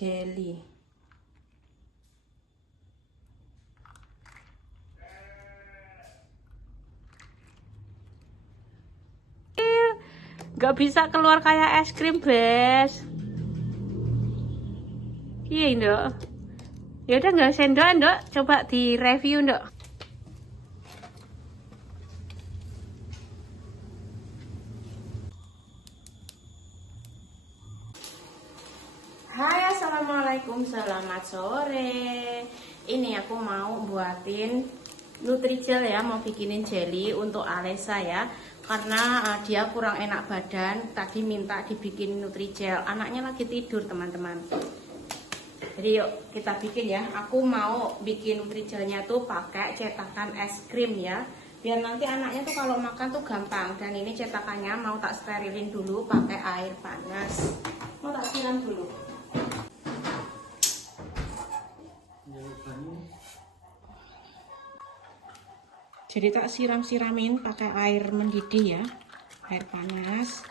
jelly. Gak bisa keluar kayak es krim, Bes. Iya, Ndok. Ya udah nggak sendok, Ndok. Coba di review, Ndok. Hai, assalamualaikum, selamat sore. Ini aku mau buatin Nutrijel ya, mau bikinin jelly untuk Alesa ya. Karena dia kurang enak badan, tadi minta dibikin Nutrijel. Anaknya lagi tidur, teman-teman. Jadi yuk kita bikin ya. Aku mau bikin Nutrijelnya tuh pakai cetakan es krim ya. Biar nanti anaknya tuh kalau makan tuh gampang. Dan ini cetakannya mau tak sterilin dulu pakai air panas. Mau tak siram dulu. Jadi tak siram-siramin pakai air mendidih ya, air panas.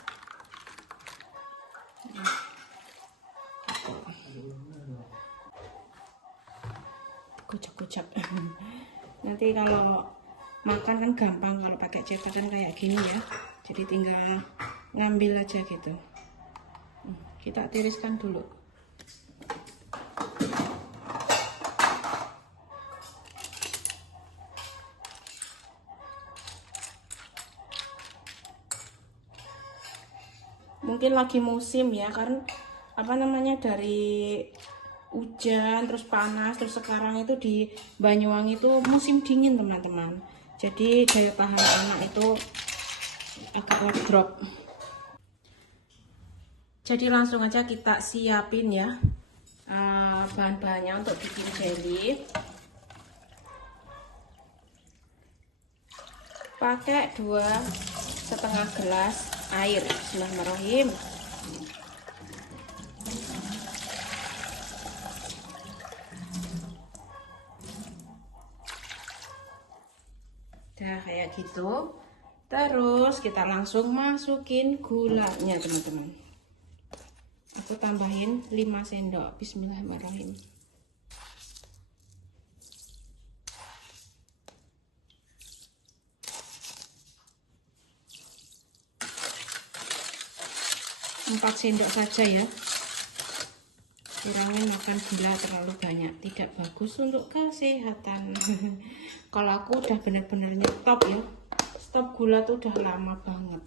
Kucap-kucap. Nanti kalau makan kan gampang kalau pakai cetakan kayak gini ya. Jadi tinggal ngambil aja gitu. Kita tiriskan dulu. Mungkin lagi musim ya, karena apa namanya, dari hujan terus panas, terus sekarang itu di Banyuwangi itu musim dingin teman-teman. Jadi daya tahan anak itu agak drop. Jadi langsung aja kita siapin ya bahan-bahannya untuk bikin jelly. Pakai 2,5 gelas air. Bismillahirrahmanirrahim. Udah kayak gitu. Terus kita langsung masukin gulanya teman-teman. Aku tambahin 5 sendok. Bismillahirrahmanirrahim. Empat sendok saja ya. Kurangin makan gula terlalu banyak, tidak bagus untuk kesehatan. Kalau aku udah bener-bener nyetop ya, stop gula tuh udah lama banget,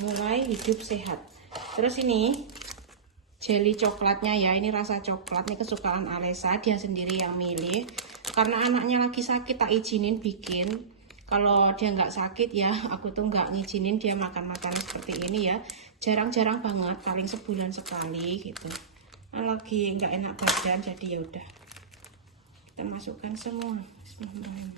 mulai hidup sehat. Terus ini jelly coklatnya ya, ini rasa coklat, ini kesukaan Alesa, dia sendiri yang milih. Karena anaknya lagi sakit tak izinin bikin. Kalau dia nggak sakit ya, aku tuh nggak ngizinin dia makan makanan seperti ini ya. Jarang-jarang banget, paling sebulan sekali gitu. Nah, lagi nggak enak badan, jadi ya udah kita masukkan semua. Bismillahirrahmanirrahim.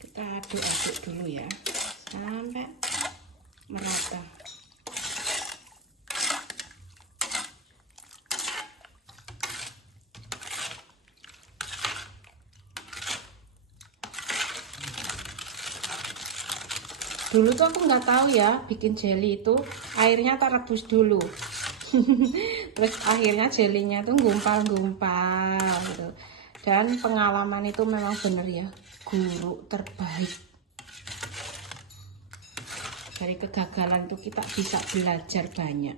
Kita aduk-aduk dulu ya sampai merata. Dulu tuh aku nggak tahu ya, bikin jelly itu airnya tak rebus dulu. Terus akhirnya jelinya tuh gumpal-gumpal gitu. Dan pengalaman itu memang bener ya, guru terbaik. Dari kegagalan itu kita bisa belajar banyak.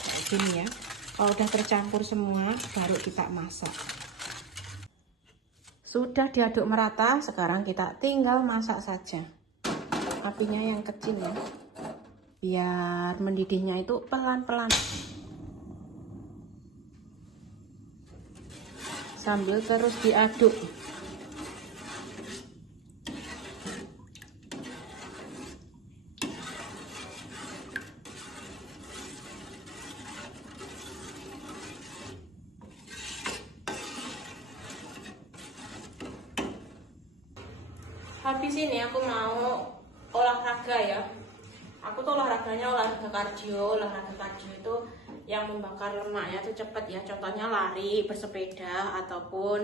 Kayak gini ya. Kalau udah tercampur semua, baru kita masak. Sudah diaduk merata, sekarang kita tinggal masak saja. Apinya yang kecil ya, biar mendidihnya itu pelan-pelan. Sambil terus diaduk. habis ini aku mau olahraga ya. Aku tuh olahraganya olahraga kardio. Olahraga kardio itu yang membakar lemaknya tuh cepet ya. Contohnya lari, bersepeda, ataupun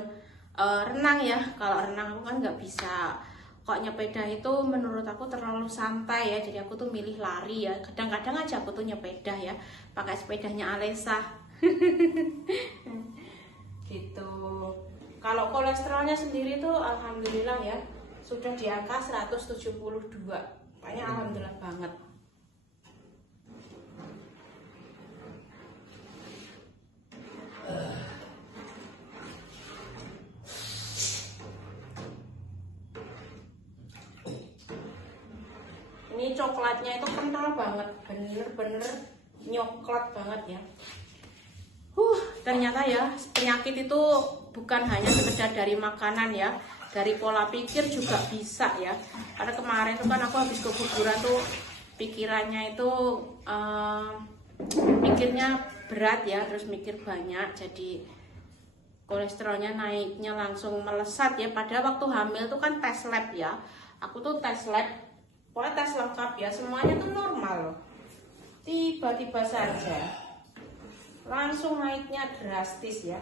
renang ya. Kalau renang aku kan nggak bisa. Kok nyepeda itu menurut aku terlalu santai ya. Jadi aku tuh milih lari ya. Kadang-kadang aja aku tuh nyepeda ya, pakai sepedanya Alesa. Gitu. Kalau kolesterolnya sendiri tuh alhamdulillah ya, sudah di angka 172. Makanya alhamdulillah banget. Ini coklatnya itu kental banget, bener-bener nyoklat banget ya. Ternyata ya penyakit itu bukan hanya sekedar dari makanan ya, dari pola pikir juga bisa ya. Karena kemarin tuh kan aku habis keguguran tuh pikirannya itu mikirnya berat ya, terus mikir banyak, jadi kolesterolnya naiknya langsung melesat ya. Padahal waktu hamil tuh kan tes lab ya, aku tuh tes lab, pokoknya tes lengkap ya, semuanya tuh normal loh. Tiba-tiba saja langsung naiknya drastis ya.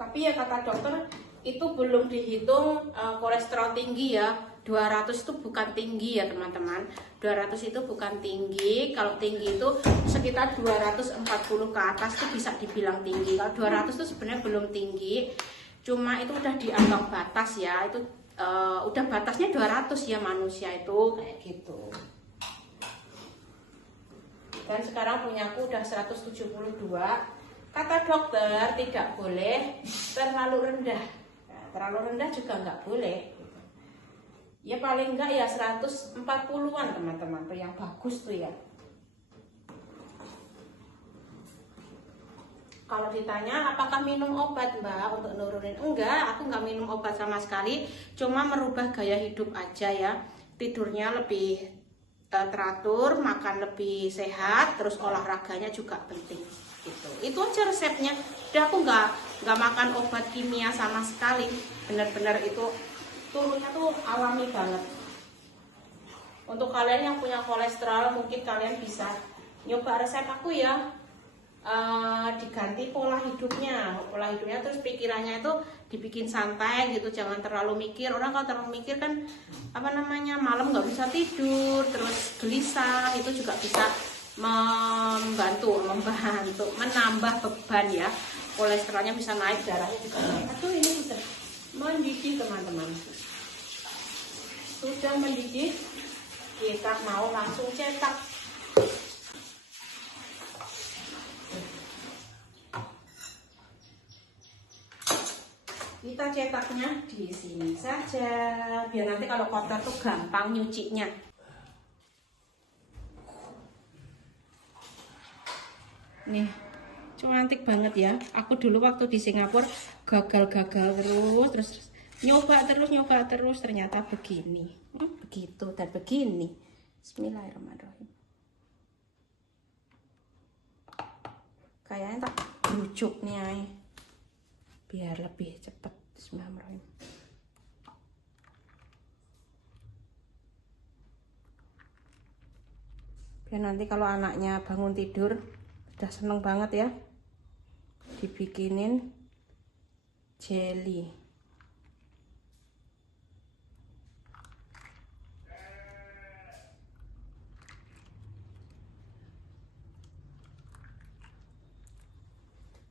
Tapi ya kata dokter itu belum dihitung kolesterol tinggi ya. 200 itu bukan tinggi ya teman-teman. 200 itu bukan tinggi. Kalau tinggi itu sekitar 240 ke atas itu bisa dibilang tinggi. Kalau 200 itu sebenarnya belum tinggi. Cuma itu udah dianggap batas ya. Itu udah batasnya 200 ya manusia itu kayak gitu. Dan sekarang punyaku udah 172. Kata dokter tidak boleh terlalu rendah. Nah, terlalu rendah juga nggak boleh. Ya paling enggak ya 140-an teman-teman, tuh yang bagus tuh ya. Kalau ditanya apakah minum obat mbak untuk nurunin, enggak, aku nggak minum obat sama sekali. Cuma merubah gaya hidup aja ya. Tidurnya lebih teratur, makan lebih sehat, terus olahraganya juga penting gitu. Itu aja resepnya. Udah aku nggak makan obat kimia sama sekali. Bener-bener itu turunnya tuh alami banget. Untuk kalian yang punya kolesterol mungkin kalian bisa nyoba resep aku ya. Diganti pola hidupnya terus pikirannya itu dibikin santai gitu, jangan terlalu mikir. Orang kalau terlalu mikir kan malam nggak bisa tidur, terus gelisah, itu juga bisa membantu menambah beban ya. Kolesterolnya bisa naik, darahnya juga naik. Atau ini bisa mendidih teman-teman. Sudah mendidih, kita mau langsung cetak. Kita cetaknya di sini saja, biar nanti kalau kotor tuh gampang nyucinya. Nih, cantik banget ya. Aku dulu waktu di Singapura gagal terus nyoba terus ternyata begini. Begitu dan begini. Bismillahirrahmanirrahim. Kayaknya tak bujuk nih ay, biar lebih cepat. Bismillahirrahmanirrahim. Biar nanti kalau anaknya bangun tidur udah seneng banget ya, dibikinin jelly.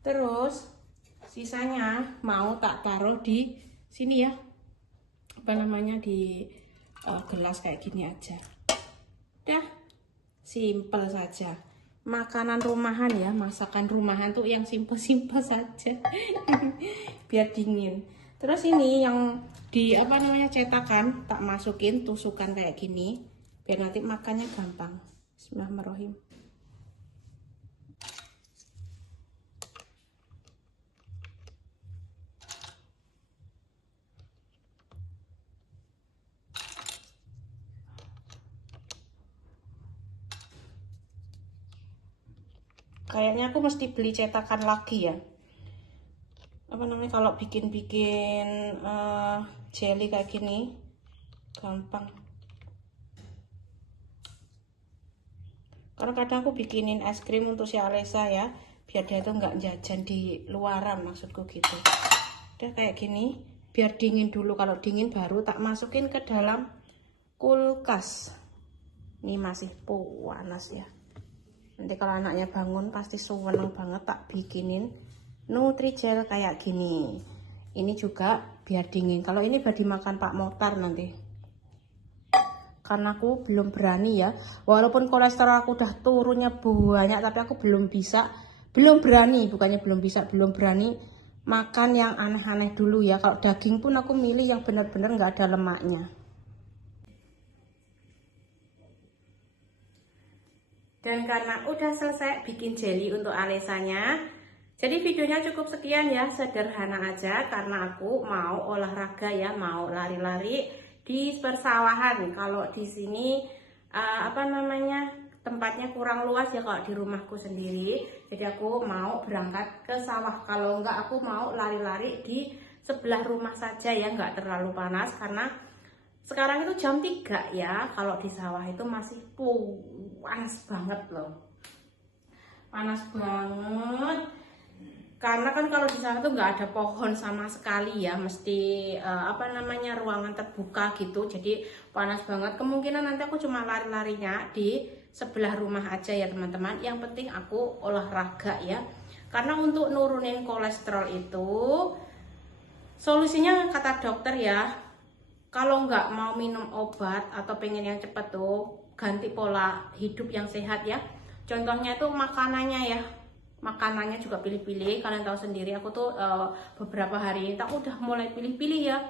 Terus sisanya mau tak taruh di sini ya, di gelas kayak gini aja. Udah simple saja, makanan rumahan ya, masakan rumahan tuh yang simple saja. Biar dingin. Terus ini yang di cetakan tak masukin tusukan kayak gini biar nanti makannya gampang. Bismillahirrahmanirrahim. Kayaknya aku mesti beli cetakan lagi ya. apa namanya, kalau bikin jelly kayak gini gampang. Karena kadang aku bikinin es krim untuk si Alesa ya, biar dia itu nggak jajan di luaran, maksudku gitu. Udah kayak gini, biar dingin dulu. Kalau dingin baru tak masukin ke dalam kulkas. Ini masih panas ya. Nanti kalau anaknya bangun pasti seneng banget tak bikinin Nutrijel kayak gini. Ini juga biar dingin. Kalau ini biar dimakan Pak Motar nanti. Karena aku belum berani ya. Walaupun kolesterol aku udah turunnya banyak, tapi aku belum berani, bukannya belum bisa, belum berani makan yang aneh-aneh dulu ya. Kalau daging pun aku milih yang benar-benar nggak ada lemaknya. Dan karena udah selesai bikin jelly untuk Alesanya, jadi videonya cukup sekian ya, sederhana aja karena aku mau olahraga ya, mau lari-lari di persawahan. Kalau di sini apa namanya, tempatnya kurang luas ya kalau di rumahku sendiri, jadi aku mau berangkat ke sawah. Kalau enggak aku mau lari-lari di sebelah rumah saja ya, enggak terlalu panas karena sekarang itu jam 3 ya. Kalau di sawah itu masih panas banget loh, panas banget. Karena kan kalau di sana tuh nggak ada pohon sama sekali ya, mesti apa namanya, ruangan terbuka gitu, jadi panas banget. Kemungkinan nanti aku cuma lari-larinya di sebelah rumah aja ya teman-teman. Yang penting aku olahraga ya, karena untuk nurunin kolesterol itu solusinya kata dokter ya, kalau nggak mau minum obat atau pengen yang cepet tuh ganti pola hidup yang sehat ya. Contohnya itu makanannya ya, makanannya juga pilih-pilih. Kalian tahu sendiri aku tuh beberapa hari ini aku udah mulai pilih-pilih ya.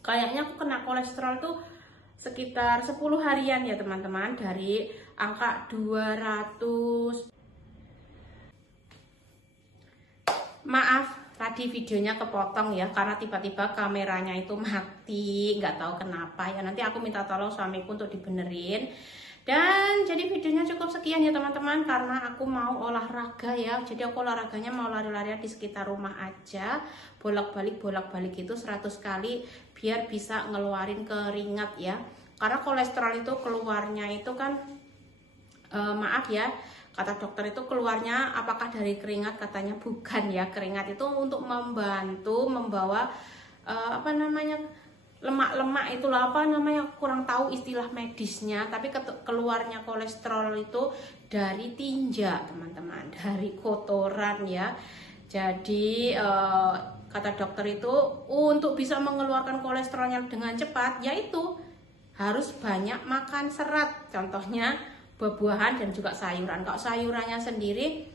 Kayaknya aku kena kolesterol tuh sekitar 10 harian ya teman-teman, dari angka 200. Maaf tadi videonya kepotong ya, karena tiba-tiba kameranya itu mati, nggak tahu kenapa ya. Nanti aku minta tolong suamiku untuk dibenerin. Dan jadi videonya cukup sekian ya teman-teman, karena aku mau olahraga ya. Jadi aku olahraganya mau lari-lari di sekitar rumah aja, bolak-balik itu 100 kali biar bisa ngeluarin keringat ya. Karena kolesterol itu keluarnya itu kan maaf ya, kata dokter itu keluarnya apakah dari keringat, katanya bukan ya. Keringat itu untuk membantu membawa apa namanya, lemak-lemak itulah, apa namanya, kurang tahu istilah medisnya. Tapi keluarnya kolesterol itu dari tinja teman-teman, dari kotoran ya. Jadi kata dokter itu untuk bisa mengeluarkan kolesterolnya dengan cepat, yaitu harus banyak makan serat. Contohnya buah-buahan dan juga sayuran. Kalau sayurannya sendiri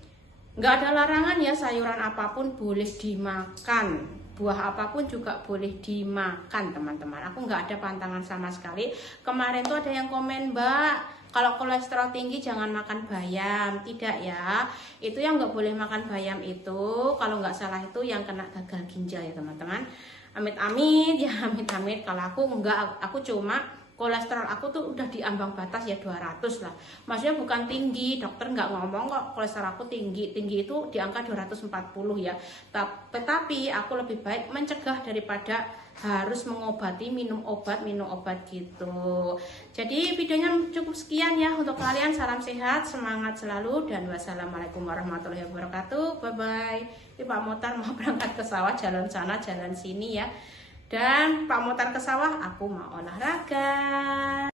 nggak ada larangan ya, sayuran apapun boleh dimakan, buah apapun juga boleh dimakan teman-teman. Aku nggak ada pantangan sama sekali. Kemarin tuh ada yang komen, Mbak, kalau kolesterol tinggi jangan makan bayam. Tidak ya, itu yang nggak boleh makan bayam itu kalau nggak salah itu yang kena gagal ginjal ya teman-teman. Amit-amit ya, amit-amit. Kalau aku nggak, aku cuma kolesterol aku tuh udah di ambang batas ya 200 lah. Maksudnya bukan tinggi, dokter nggak ngomong kok kolesterol aku tinggi. Tinggi itu di angka 240 ya. Tetapi aku lebih baik mencegah daripada harus mengobati, minum obat gitu. Jadi videonya cukup sekian ya untuk kalian. Salam sehat, semangat selalu, dan wassalamualaikum warahmatullahi wabarakatuh. Bye bye. Ini Pak Motar mau berangkat ke sawah, jalan sana jalan sini ya. Dan Pak Motar ke sawah, aku mau olahraga.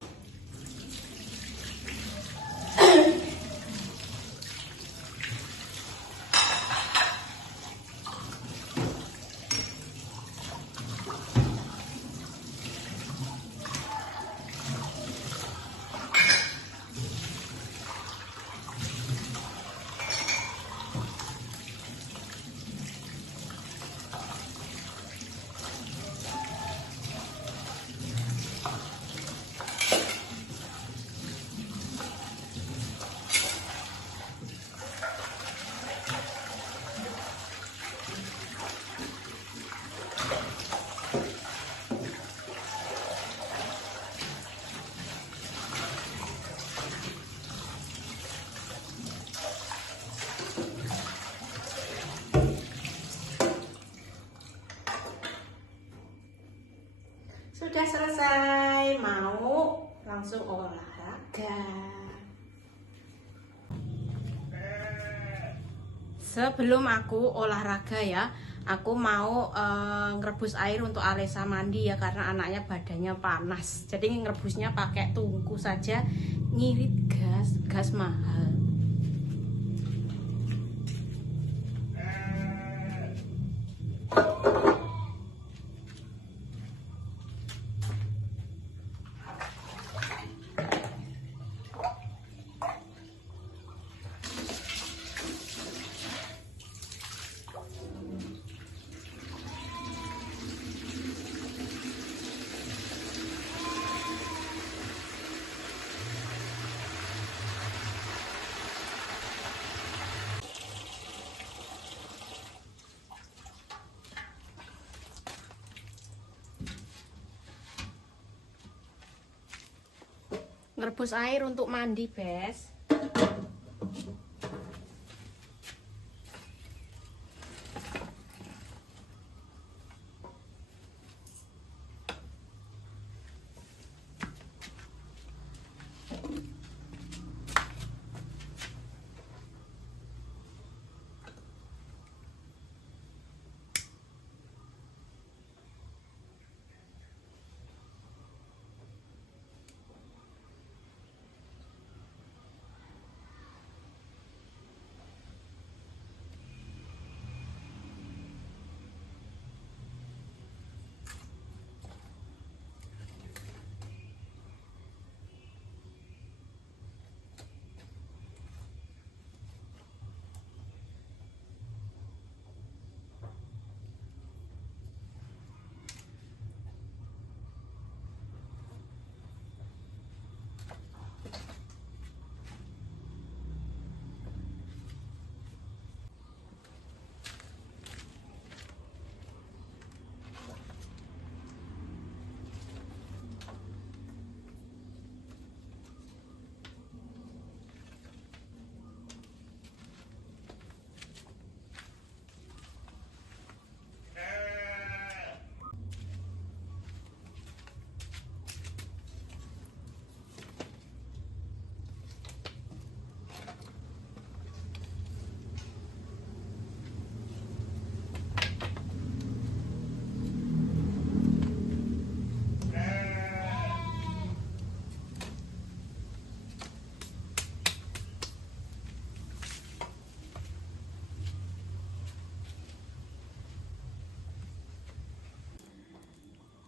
selesai, mau langsung olahraga. Sebelum aku olahraga ya, aku mau ngerebus air untuk Alesa mandi ya, karena anaknya badannya panas. Jadi ngerebusnya pakai tungku saja, ngirit gas mahal. Ngerebus air untuk mandi, Bes.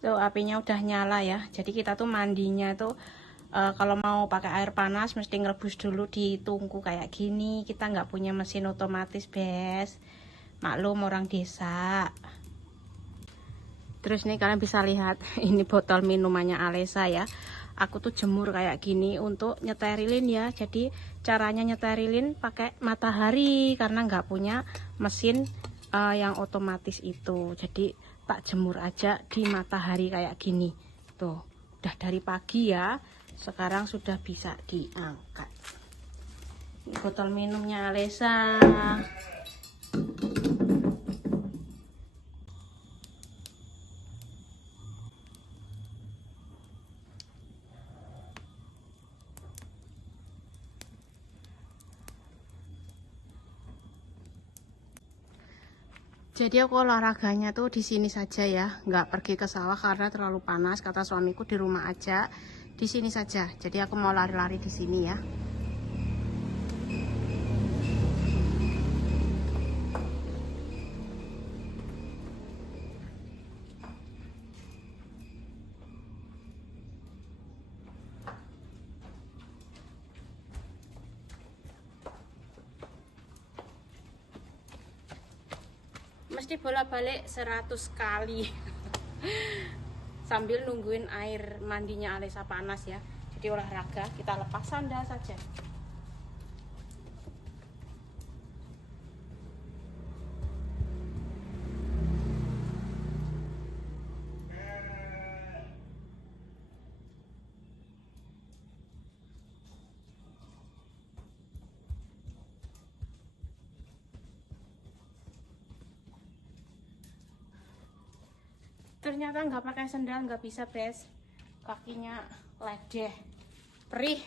Tuh apinya udah nyala ya. Jadi kita tuh mandinya tuh kalau mau pakai air panas mesti ngerebus dulu di tungku kayak gini. Kita nggak punya mesin otomatis, Bes. Maklum orang desa. Terus nih kalian bisa lihat ini botol minumannya Alesa ya. Aku tuh jemur kayak gini untuk nyeterilin ya. Jadi caranya nyeterilin pakai matahari karena nggak punya mesin yang otomatis itu. Jadi tak jemur aja di matahari kayak gini. Tuh, udah dari pagi ya. Sekarang sudah bisa diangkat. Ini botol minumnya Alesa. Jadi aku olahraganya tuh di sini saja ya, nggak pergi ke sawah karena terlalu panas. Kata suamiku di rumah aja, di sini saja. Jadi aku mau lari-lari di sini ya. Mesti bolak-balik 100 kali sambil nungguin air mandinya Alesa panas ya. Jadi olahraga kita lepas sandal saja. Ternyata nggak pakai sandal nggak bisa, Bes. kakinya ledeh, perih.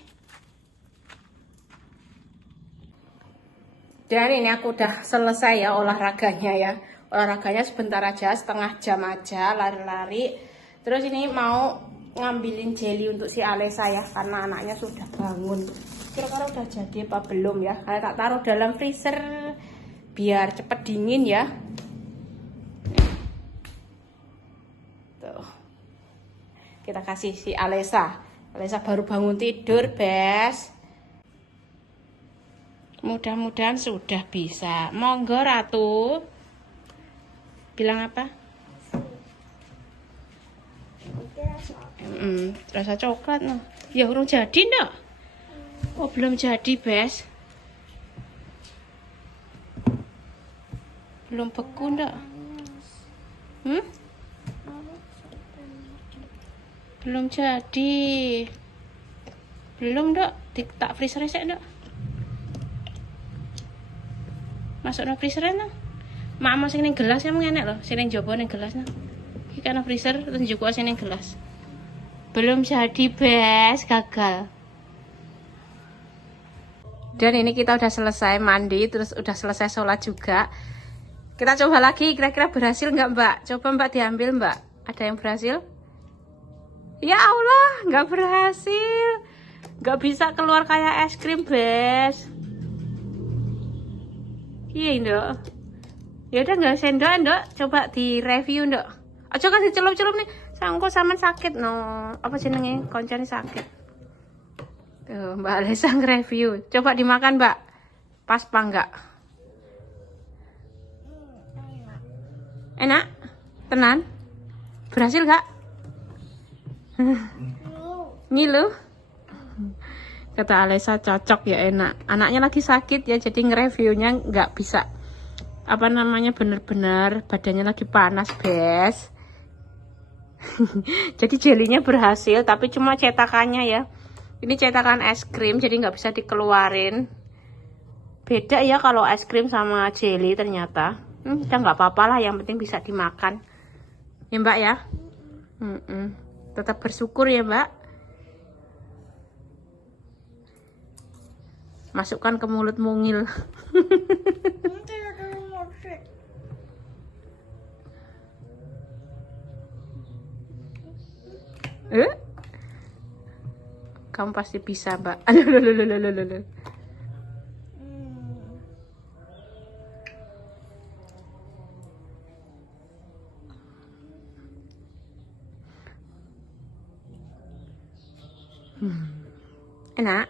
Dan ini aku udah selesai ya olahraganya ya. Olahraganya sebentar aja, setengah jam aja lari-lari. Terus ini mau ngambilin jelly untuk si Alesa ya, karena anaknya sudah bangun. Kira-kira udah jadi apa belum ya? Saya tak taruh dalam freezer biar cepet dingin ya. Tuh. Kita kasih si Alesa. Alesa baru bangun tidur, Bes. Mudah-mudahan sudah bisa. Monggo Ratu. Bilang apa? Rasa coklat no. Ya urung jadi ndak? Oh belum jadi, Bes. Belum beku ndak? Belum jadi. Belum ndak? Tak freezer resek ndak? Masuk no freezer no. Mak mau sing ning gelas ya enak loh, sing ning jaba ning gelas no. Iki kan freezer terus njuk sing ning gelas. Belum jadi, Bes, gagal. Dan ini kita udah selesai mandi, terus udah selesai sholat juga. Kita coba lagi, kira-kira berhasil nggak, Mbak? Coba Mbak diambil, Mbak. Ada yang berhasil? Ya Allah, nggak berhasil. Nggak bisa keluar kayak es krim, Bes. Iya, Ndok. Ya udah nggak sendok, Ndok. Coba di review, Ndok. Aja kan dicelup-celup nih. Sangko sama sakit no. Apa jenenge? Koncone sakit. Tuh, Mbak Alesa nge-review. Coba dimakan, Mbak. Pas apa enggak? Enak? Tenan? Berhasil enggak? Ngilu? Kata Alesa cocok ya, enak. Anaknya lagi sakit ya, jadi nge-reviewnya nggak bisa. Apa namanya, bener-bener badannya lagi panas, Bes. Jadi jelinya berhasil, tapi cuma cetakannya ya. Ini cetakan es krim, jadi nggak bisa dikeluarin. Beda ya kalau es krim sama jelly ternyata. Ya nggak apa-apa lah, yang penting bisa dimakan. Ya Mbak ya. Tetap bersyukur ya Mbak. Masukkan ke mulut mungil. Kamu pasti bisa, Mbak. Enak.